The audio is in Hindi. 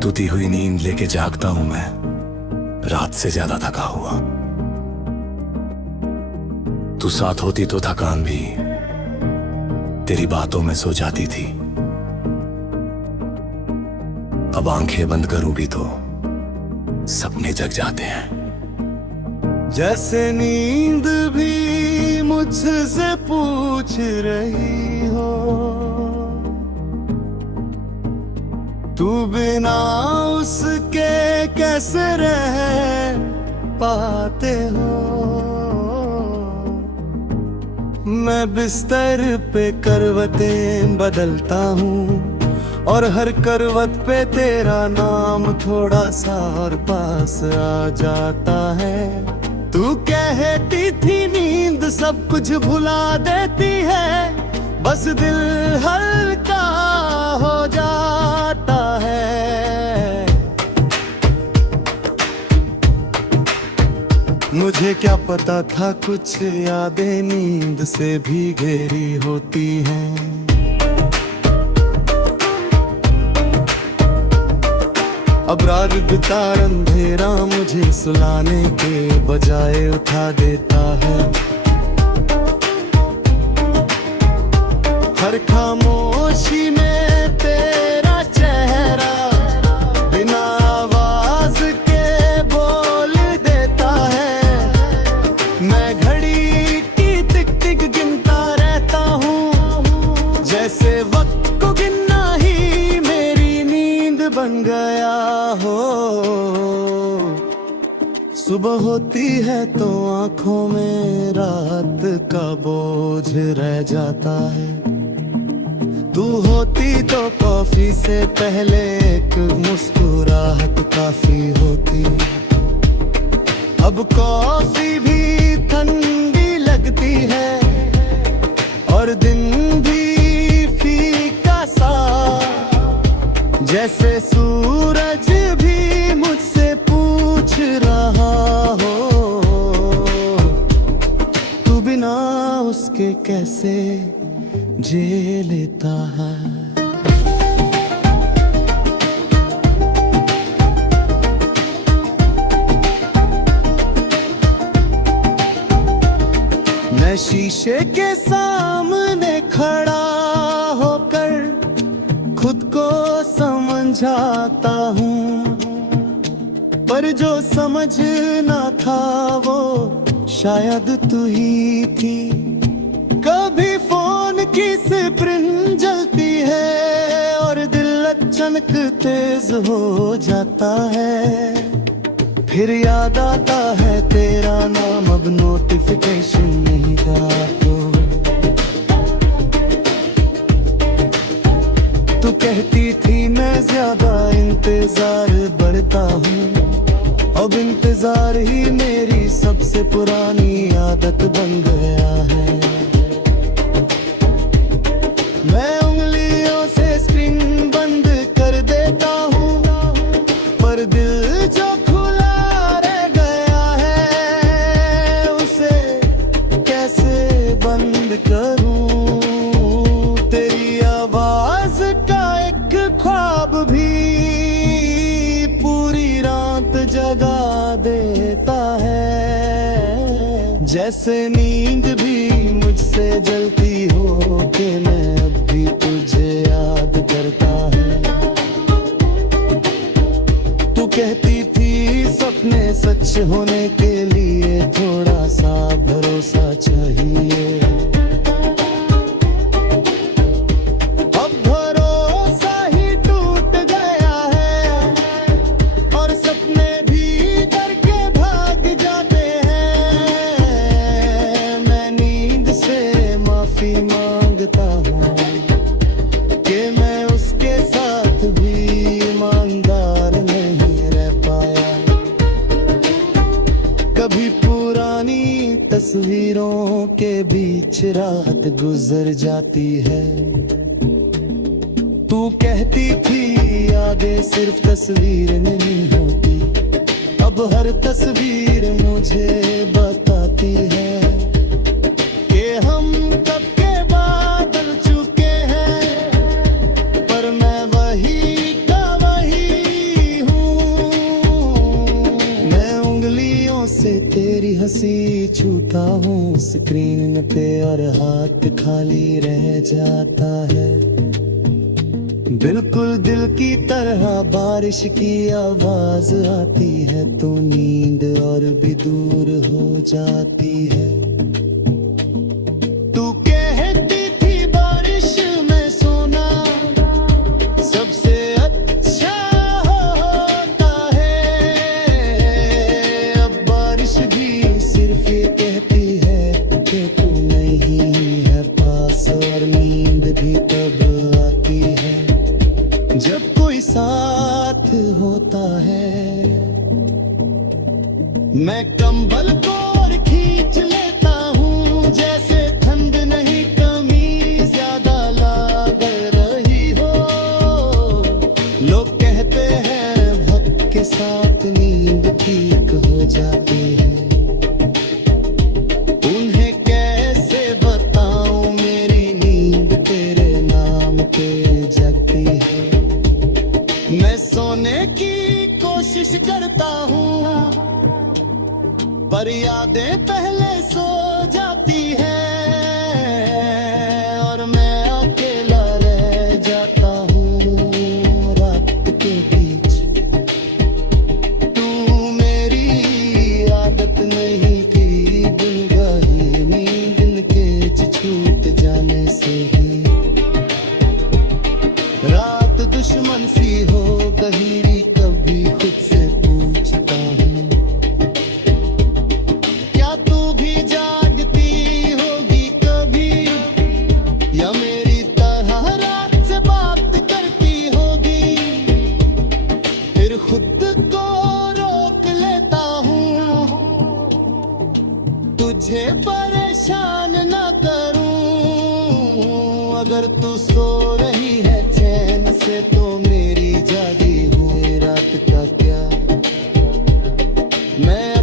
टूटी हुई नींद लेके जागता हूं मैं, रात से ज्यादा थका हुआ। तू साथ होती तो थकान भी तेरी बातों में सो जाती थी। अब आंखें बंद करूं भी तो सपने जग जाते हैं। जैसे नींद भी मुझसे पूछ रही हो, तू बिना उसके कैसे रह पाते हो। मैं बिस्तर पे करवटें बदलता हूँ और हर करवट पे तेरा नाम थोड़ा सा और पास आ जाता है। तू कहती थी नींद सब कुछ भुला देती है, बस दिल हल्का हो जाता है। मुझे क्या पता था कुछ यादें नींद से भी गहरी होती हैं। अब रात बिता अंधेरा मुझे सुलाने के बजाय उठा देता है। हर खामोशी में तेरा चेहरा बिना आवाज के बोल देता है। मैं घड़ी की टिक टिक गिनता रहता हूँ, जैसे वक्त को गिनना ही मेरी नींद बन गया हो। सुबह होती है तो आंखों में रात का बोझ रह जाता है। तू होती तो कॉफी से पहले एक मुस्कुराहट काफी होती। अब कॉफी भी ठंडी लगती है और दिन भी फीका सा, जैसे सूरज भी मुझसे पूछ रहा हो, तू बिना उसके कैसे जी लेता है। मैं शीशे के सामने खड़ा होकर खुद को समझाता हूँ, पर जो समझना था वो शायद तू ही थी। कभी फोन की स्क्रीन जलती है और दिल अचानक तेज हो जाता है। फिर याद आता है तेरा नाम, अब नोटिफिकेशन नहीं आता। तू कहती थी मैं ज्यादा इंतजार बढ़ता हूँ, अब इंतजार ही मेरी सबसे पुरानी आदत बन गया है। मैं उंगलियों से स्क्रीन बंद कर देता हूँ, पर दिल जो खुला रह गया है उसे कैसे बंद करूँ। तेरी आवाज का एक ख्वाब भी पूरी रात जगा देता है। जैसे नींद भी मुझसे जलती हो कि मैं अब भी तुझे याद करता है। तू कहती थी सपने सच होने के लिए थोड़ा सा भरोसा चाहिए। मांगता हूँ कि मैं उसके साथ भी ईमानदार नहीं रह पाया। कभी पुरानी तस्वीरों के बीच रात गुजर जाती है। तू कहती थी यादें सिर्फ तस्वीर नहीं होती, अब हर तस्वीर मुझे बताती है कि हम कब के बादल चुके हैं। पर मैं से तेरी हंसी छूता हूँ स्क्रीन पे और हाथ खाली रह जाता है। बिल्कुल दिल की तरह बारिश की आवाज आती है तो नींद और भी दूर हो जाती है। तू कहती थी बारिश में सोना सबसे अच्छा होता है। अब बारिश भी सिर्फ ये कहती है कि तू नहीं है पास और नींद भी तब आती है जब कोई साथ होता है। मैं कंबल को और खींच लेता हूँ जैसे ठंड नहीं कमी ज्यादा लग रही हो। लोग कहते हैं वक्त के साथ नींद ठीक हो जाती है। उन्हें कैसे बताऊं मेरी नींद तेरे नाम पे जगती है। मैं सोने की कोशिश करता हूँ पर यादें पहले सो जाती है और मैं अकेला रह जाता हूँ रात के बीच। तू मेरी आदत नहीं की दिल गही नींद के छूट जाने से ही। रात दुश्मन सी हो गही कभी खुद से पूछता हूँ क्या तू भी जागती होगी कभी या मेरी तरह रात से बात करती होगी। फिर खुद को रोक लेता हूँ तुझे परेशान न करूं। अगर तू सो रही है चैन से तो मेरी जागी हुई रात का क्या। मैं